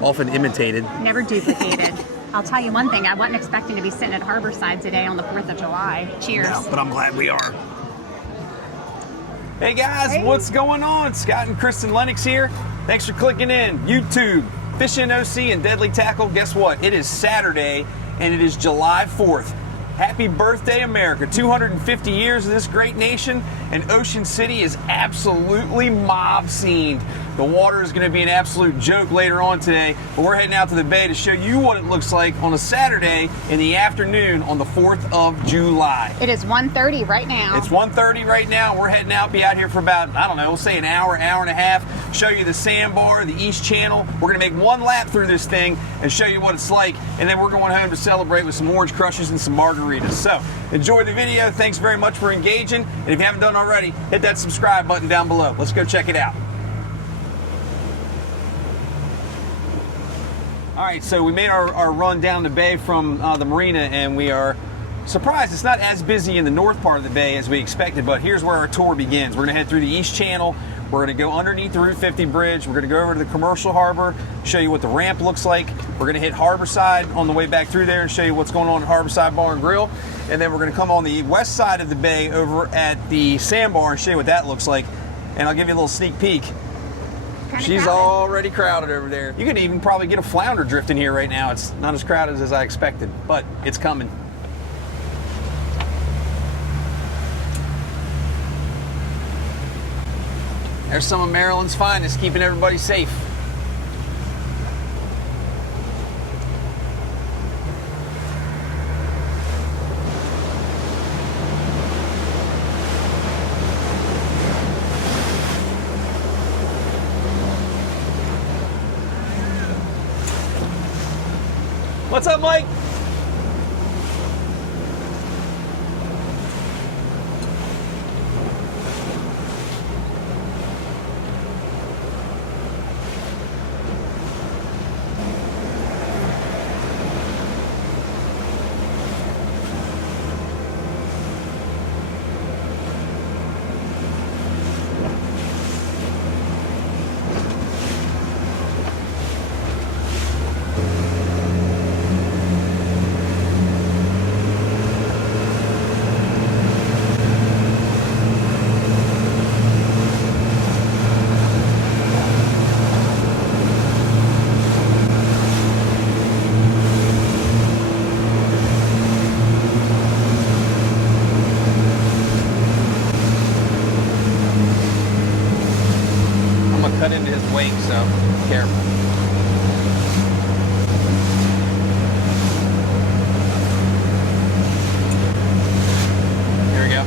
often imitated. Never duplicated. I'll tell you one thing, I wasn't expecting to be sitting at Harborside today on the 4th of July. Cheers. No, but I'm glad we are. Hey guys, Hey. What's going on? Scott and Kristen Lennox here. Thanks for clicking in. YouTube, Fishing OC and Deadly Tackle. Guess what? It is Saturday and it is July 4th. Happy birthday, America. 250 years of this great nation, and Ocean City is absolutely mob-scened. The water is going to be an absolute joke later on today, but we're heading out to the bay to show you what it looks like on a Saturday in the afternoon on the 4th of July. It is 1:30 right now. It's 1:30 right now. We're heading out, be out here for about, I don't know, we'll say an hour and a half, show you the Sandbar, the East Channel. We're going to make one lap through this thing and show you what it's like, and then we're going home to celebrate with some orange crushes and some margaritas. So, enjoy the video. Thanks very much for engaging, and if you haven't done already, hit that subscribe button down below. Let's go check it out. All right, so we made our run down the bay from the marina, and we are surprised it's not as busy in the north part of the bay as we expected, but here's where our tour begins. We're gonna head through the East Channel. We're gonna go underneath the Route 50 bridge. We're gonna go over to the commercial harbor, show you what the ramp looks like. We're gonna hit Harborside on the way back through there and show you what's going on at Harborside Bar Grill. And then we're gonna come on the west side of the bay over at the Sandbar and show you what that looks like. And I'll give you a little sneak peek. She's crowded. already crowded over there. You could even probably get a flounder drifting here right now. It's not as crowded as I expected, but it's coming. There's some of Maryland's finest, keeping everybody safe. What's up, Mike? Cut into his wake, so be careful. Here we go.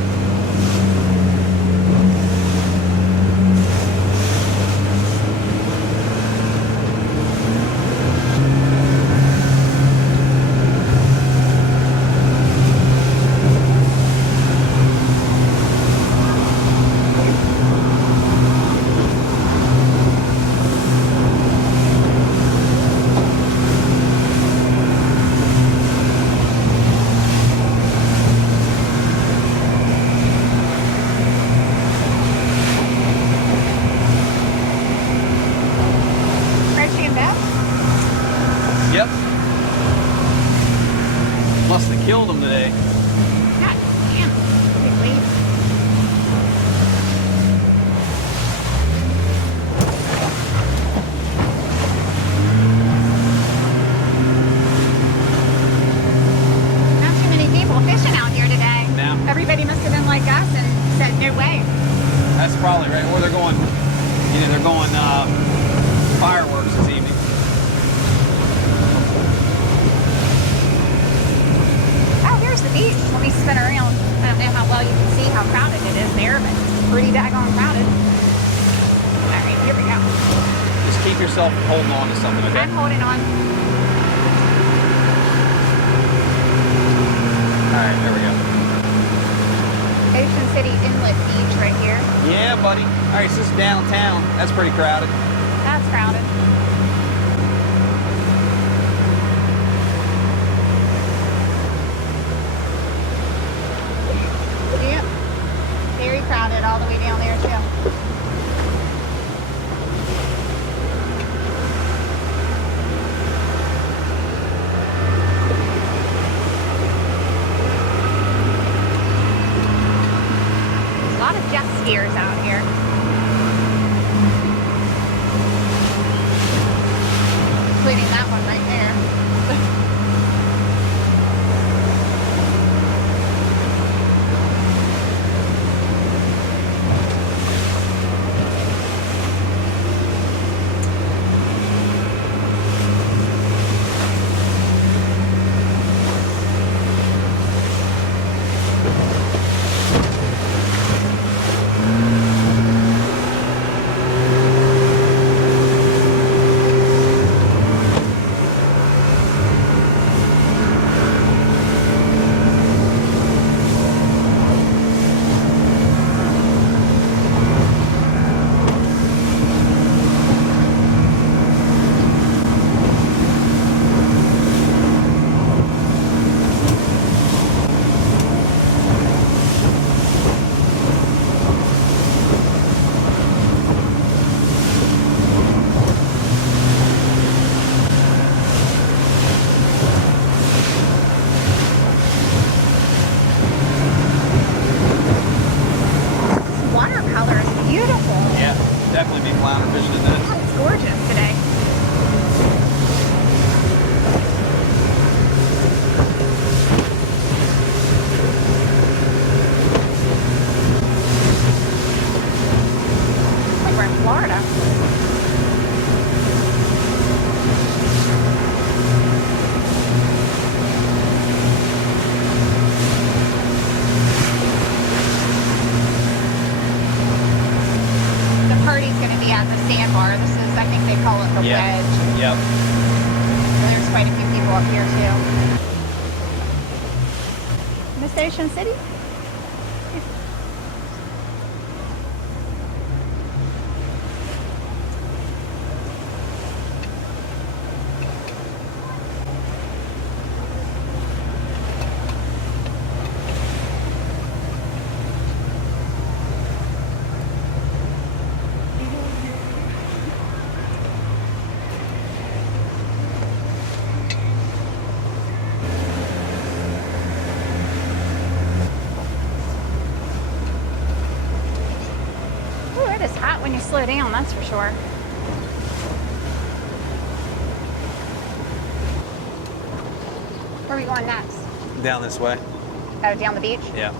Yep. Must have killed him today. God damn. Big wave. Not too many people fishing out here today. No. Everybody must have been like us and said, no way. That's probably right. Or they're going, you know, they're going fireworks this evening. Oh, here's the beach. Let me spin around. I don't know how well you can see how crowded it is there, but it's pretty daggone crowded. All right, here we go. Just keep yourself holding on to something, okay? I'm holding on. All right, there we go. Ocean City Inlet Beach right here. Yeah, buddy. All right, so this is downtown. That's pretty crowded. That's crowded. Yep. Very crowded all the way down there too. piers out here. Including that one right there. Definitely be flounder fishing in this. It's gorgeous today. Like we're in Florida. Party's going to be at the Sandbar. This is, I think they call it the Wedge. Yep. There's quite a few people up here too. Miss Ocean City? It is hot when you slow down, that's for sure. Where are we going next? Down this way. Oh, down the beach? Yeah.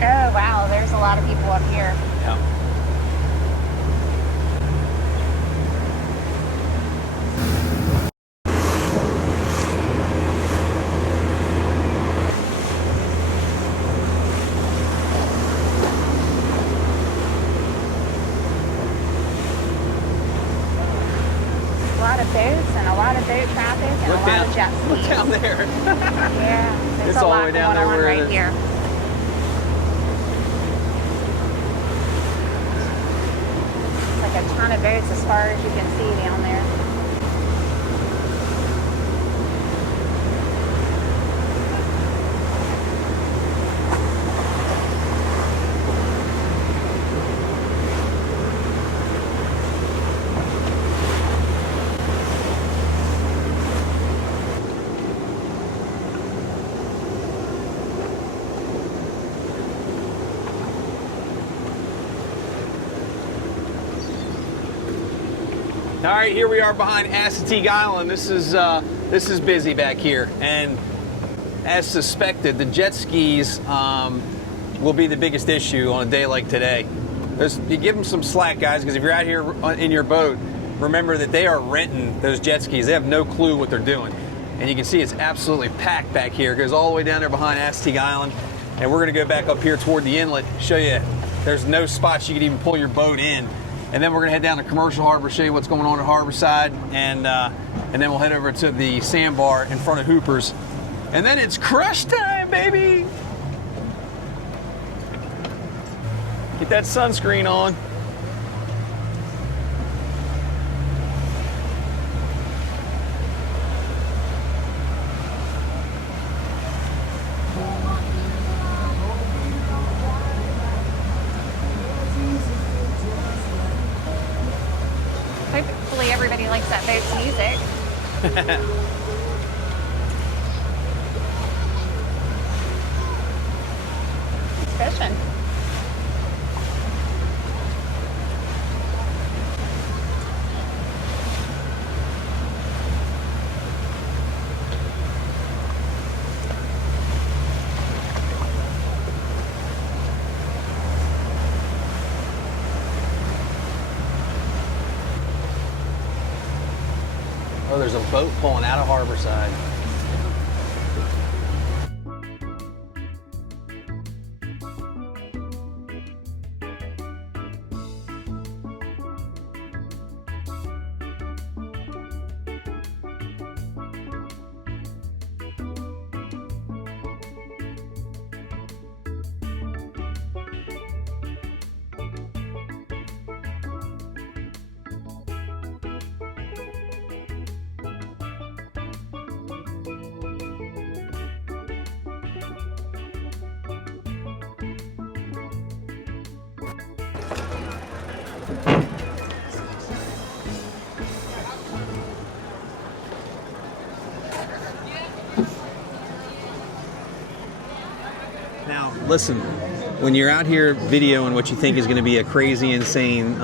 Oh, wow, there's a lot of people up here. Yeah. A lot of boats and a lot of boat traffic and a lot of jet skis. Look down there. Yeah, there's It's a all the lot way down going there on where right it is. here. It's like a ton of boats as far as you can see down there. All right, here we are behind Assateague Island. This is busy back here, and as suspected, the jet skis will be the biggest issue on a day like today. You give them some slack, guys, because if you're out here in your boat, remember that they are renting those jet skis. They have no clue what they're doing, and you can see it's absolutely packed back here. It goes all the way down there behind Assateague Island, and we're going to go back up here toward the inlet, show you there's no spots you could even pull your boat in. And then we're going to head down to Commercial Harbor, show you what's going on at Harborside, and then we'll head over to the Sandbar in front of Hooper's. And then it's crush time, baby! Get that sunscreen on. Hopefully everybody likes that boat's music. Fishing. Oh, there's a boat pulling out of Harborside. Now, listen, when you're out here videoing what you think is going to be a crazy, insane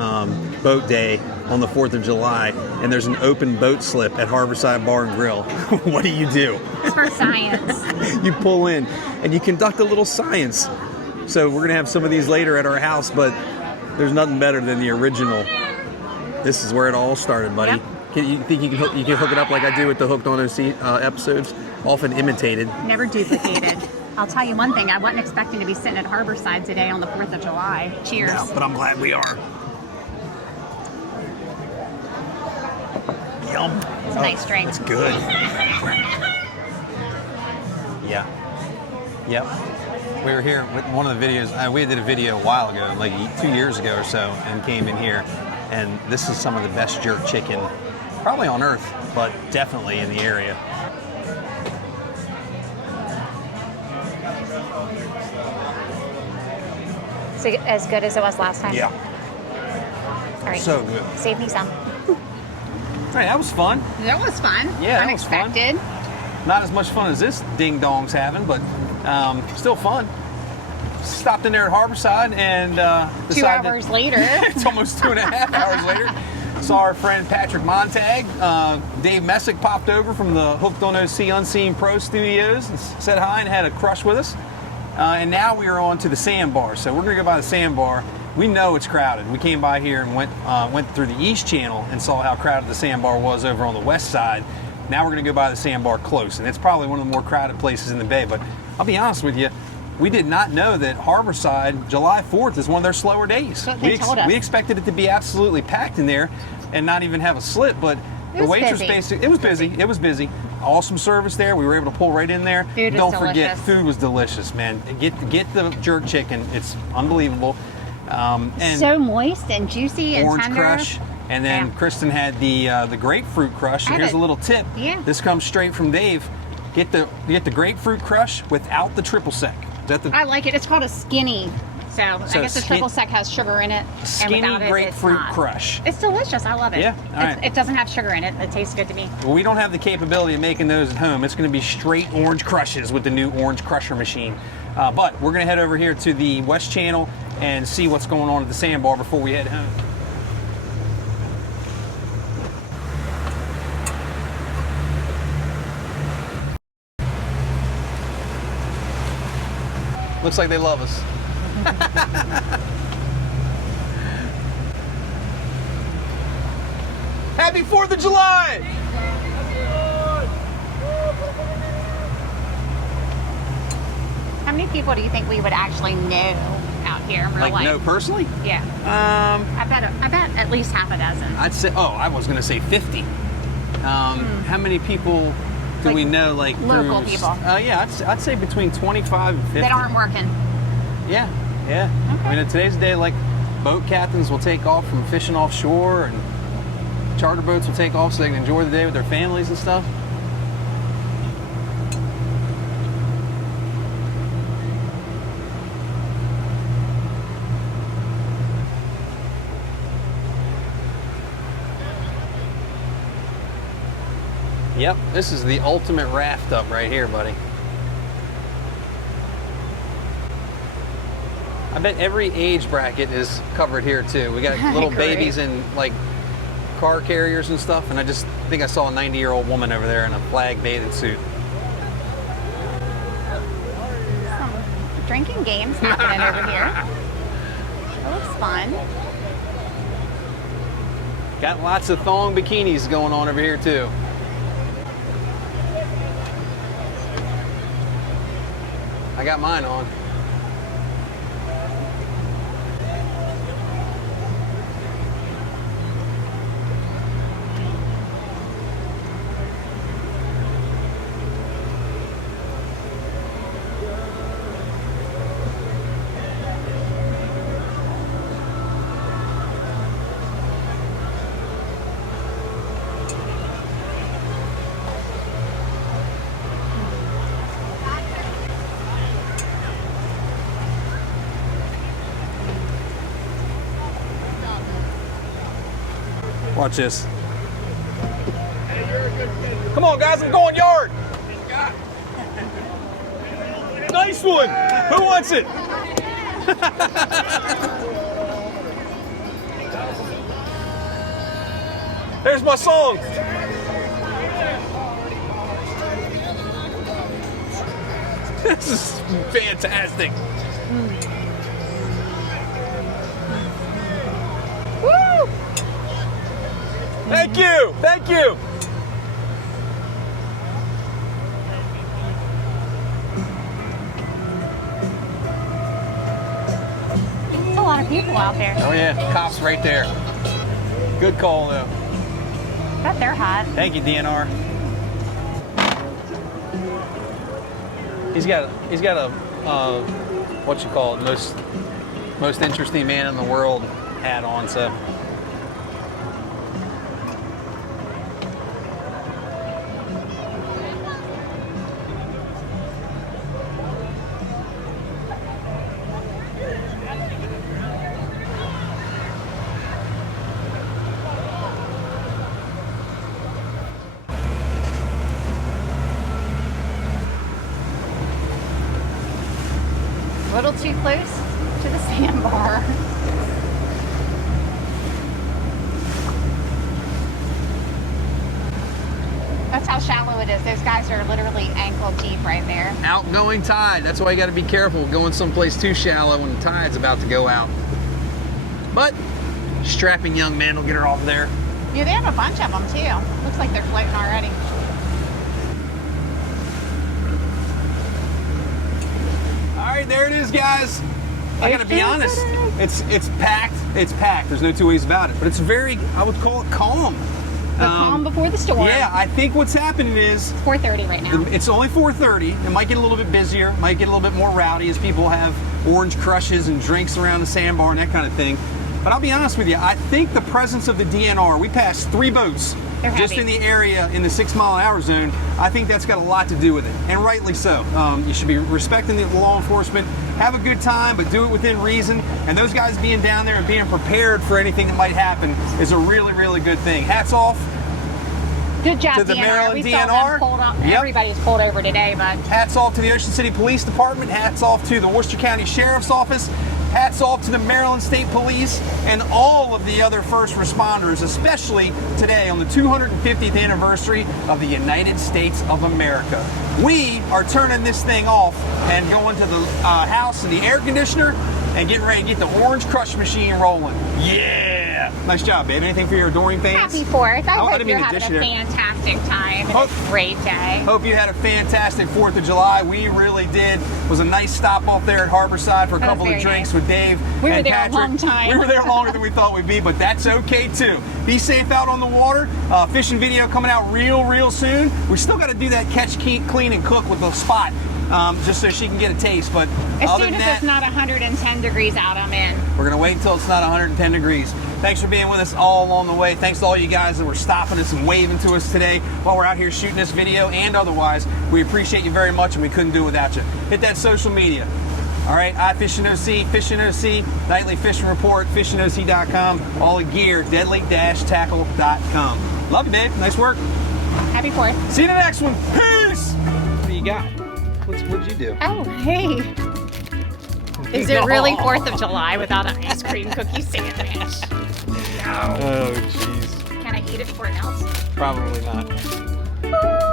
boat day on the 4th of July, and there's an open boat slip at Harborside Bar Grill, what do? It's for science. You pull in and you conduct a little science. So we're going to have some of these later at our house, but there's nothing better than the original. This is where it all started, buddy. Yep. You think you can hook it up like I do with the Hooked on OC episodes? Often imitated. Never duplicated. I'll tell you one thing, I wasn't expecting to be sitting at Harborside today on the 4th of July. Cheers. No, but I'm glad we are. Yum. It's a nice drink. It's good. Yeah. Yep. We were here with one of the videos. We did a video a while ago, like 2 years ago or so, and came in here. And this is some of the best jerk chicken, probably on earth, but definitely in the area. So as good as it was last time? Yeah. All right. So good. Save me some. All right, that was fun. That was fun. Yeah, that was fun. Unexpected. Not as much fun as this ding dong's having, but still fun. Stopped in there at Harborside and decided 2 hours later. It's almost 2.5 hours later. Saw our friend Patrick Montag. Dave Messick popped over from the Hooked on OC Unseen Pro Studios and said hi and had a crush with us. And now we are on to the Sandbar. So we're going to go by the Sandbar. We know it's crowded. We came by here and went through the East Channel and saw how crowded the Sandbar was over on the west side. Now we're going to go by the Sandbar close, and it's probably one of the more crowded places in the bay. But I'll be honest with you, we did not know that Harborside, July 4th, is one of their slower days. That's what they told us. We expected it to be absolutely packed in there and not even have a slip, but the waitress basically, it was busy. Awesome service there. We were able to pull right in there. Food Don't was forget, delicious. food was delicious, man. Get the jerk chicken. It's unbelievable. And So moist and juicy and orange tender. crush. And then Kristen had the grapefruit crush. And here's a little tip. Yeah. This comes straight from Dave. Get the grapefruit crush without the triple sec. Is that the I like it. It's called a skinny. So I guess the triple sec has sugar in it. skinny and without grapefruit it, it's not. crush? It's delicious. I love it. Yeah, all right. It doesn't have sugar in it. It tastes good to me. Well, we don't have the capability of making those at home. It's going to be straight orange crushes with the new orange crusher machine. But we're going to head over here to the West Channel and see what's going on at the Sandbar before we head home. Looks like they love us. Happy 4th of July! How many people do you think we would actually know out here in real life? No, personally? Yeah. I bet at least half a dozen. I'd say, I was going to say 50. How many people do we know, like local through, people? Yeah, I'd say between 25 and 50. That aren't working. Yeah. Okay. I mean, in today's day, like, boat captains will take off from fishing offshore, and charter boats will take off so they can enjoy the day with their families and stuff. Yep, this is the ultimate raft up right here, buddy. I bet every age bracket is covered here too. We got little babies in like car carriers and stuff, and I just think I saw a 90-year-old woman over there in a flag bathing suit. Some drinking games happening over here. It looks fun. Got lots of thong bikinis going on over here too. I got mine on. Watch this. Come on, guys, I'm going yard. Nice one. Who wants it? There's my song. This is fantastic. Woo! Thank you. Thank you. There's a lot of people out there. Oh yeah, cops right there. Good call though. Bet they're hot. Thank you, DNR. He's got a what you call it, most interesting man in the world hat on, so. A little too close to the sandbar. That's how shallow it is. Those guys are literally ankle deep right there. Outgoing tide. That's why you got to be careful going someplace too shallow when the tide's about to go out. But strapping young man will get her off there. Yeah, they have a bunch of them too. Looks like they're floating already. All right, there it is, guys. I gotta be honest, it's packed. It's packed. There's no two ways about it. But it's very, I would call it calm. The calm before the storm. Yeah, I think what's happening is 4:30 right now. it's only 4:30. It might get a little bit busier. Might get a little bit more rowdy as people have orange crushes and drinks around the sandbar and that kind of thing. But I'll be honest with you, I think the presence of the DNR, we passed 3 boats just in the area in the 6-mile-an-hour zone. I think that's got a lot to do with it, and rightly so. You should be respecting the law enforcement, have a good time, but do it within reason. And those guys being down there and being prepared for anything that might happen is a really, really good thing. Hats off. Good job, to the DNR. Maryland We saw DNR. them pulled up. Yep. Everybody's pulled over today, but Hats off to the Ocean City Police Department. Hats off to the Worcester County Sheriff's Office. Hats off to the Maryland State Police and all of the other first responders, especially today on the 250th anniversary of the United States of America. We are turning this thing off and going to the house and the air conditioner and getting ready to get the orange crush machine rolling. Yeah! Nice job, babe. Anything for your adoring fans? happy 4th. I hope didn't you're mean to having dish a you there. fantastic time and a great day. Hope you had a fantastic 4th of July. We really did. It was a nice stop off there at Harborside for a couple of drinks with Dave We were and there Patrick. a long time. We were there longer than we thought we'd be, but that's okay too. Be safe out on the water. Fishing video coming out real soon. We still got to do that catch, clean, and cook with the spot, just so she can get a taste. But As other soon than as that, it's not 110 degrees out, I'm in. we're going to wait until it's not 110 degrees. Thanks for being with us all along the way. Thanks to all you guys that were stopping us and waving to us today while we're out here shooting this video and otherwise. We appreciate you very much, and we couldn't do it without you. Hit that social media. All right, iFishingOC, Fishing OC, Nightly Fishing Report, fishingoc.com, all the gear, deadly-tackle.com. Love you, babe. Nice work. Happy 4th. See you in the next one. Peace. What do you got? What'd you do? Oh, hey. Is it really 4th of July without an ice cream cookie sandwich? No. Oh, jeez. Can I eat it before it melts? Probably not. Ooh.